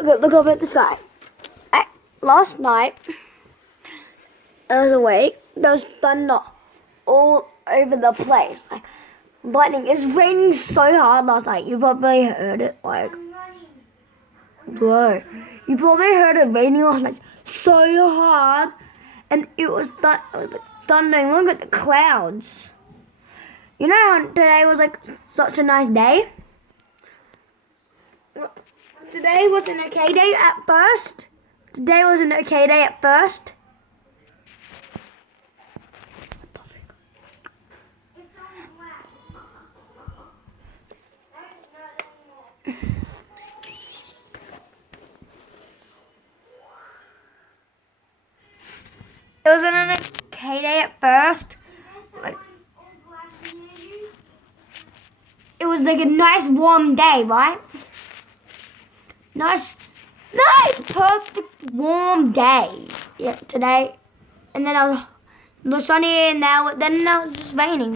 Look up at the sky. Last night, I was awake. There was thunder all over the place. Like lightning. It's raining so hard last night. You probably heard it. Like, bro, you probably heard it raining last night so hard, and it was like thundering. Look at the clouds. You know how today was like such a nice day? Today was an okay day at first. Today was an okay day at first. It was an okay day at first. Like, it was like a nice warm day, right? Nice, perfect warm day. Yeah, today. And then it was sunny, and then it was just raining.